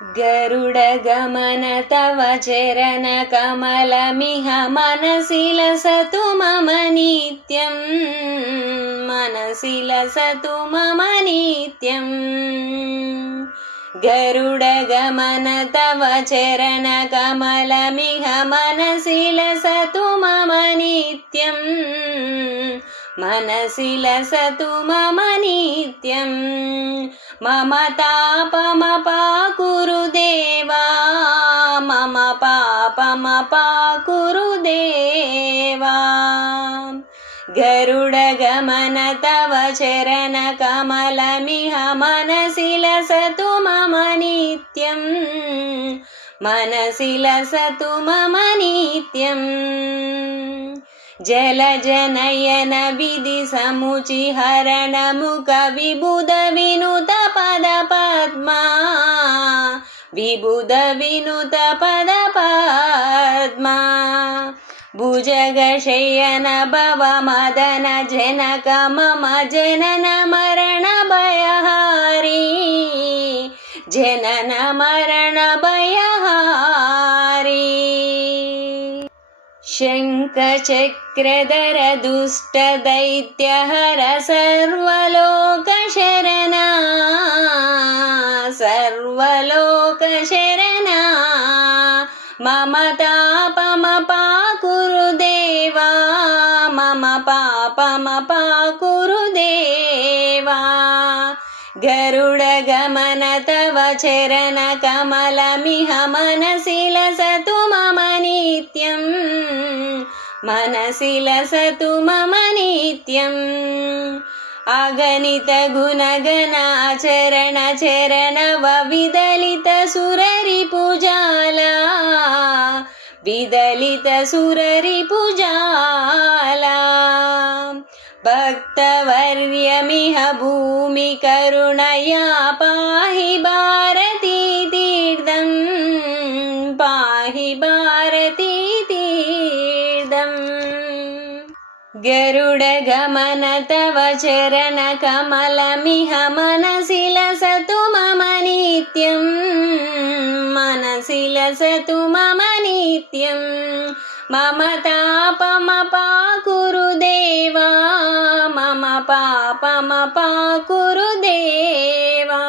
गरुडगमन तव चरणकमलमिह मनसि लसतु मम नित्यम् मनसि लसतु मम नित्यम् गरुडगमन तव चरणकमलमिह मनसि लसतु मम नित्यम् मनसि लसतु मम नित्यम् मम तापमपाकुरु देवा मम पापमपाकुरु देवा गरुडगमन तव चरणकमलमिह मनसि लसतु मम नित्यम् मनसि लसतु मम नित्यम् जलजनयन विधि समुचिहरण मुख विबुध विनुत पद पद्मा विबुध विनुत पद पद्मा भुजगशयन भव मदन जनक मम जनन मरण भयहारी जनन मरण भयहारी शङ्खचक्रधर दुष्ट दैत्यहर सर्वलोकशरणा सर्वलोकशरणा मम तापमपाकुरु देवा मम पापमपाकुरु देवा गरुडगमन तव चरणकमलमिह मनसि लसतु मम नित्यम् मनसि लसतु मम नित्यम् अगणित गुणगण आचरण चरणव विदलित सुररिपुजाला विदलित सुररिपुजाला भक्तवर्यमिह भूमि करुणया पाहि भारती तीर्थं पाहि भारती तीर्थम् गरुडगमन तव चरणकमलमिह मनसि लसतु मम नित्यम् मनसि लसतु मम नित्यम् मम तापमपाकुरु देवा मम पापमपाकुरु देवा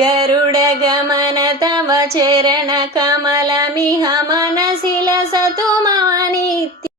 गरुडगमन तव चरणकमलमिह मनसि लसतु मम नित्यम्।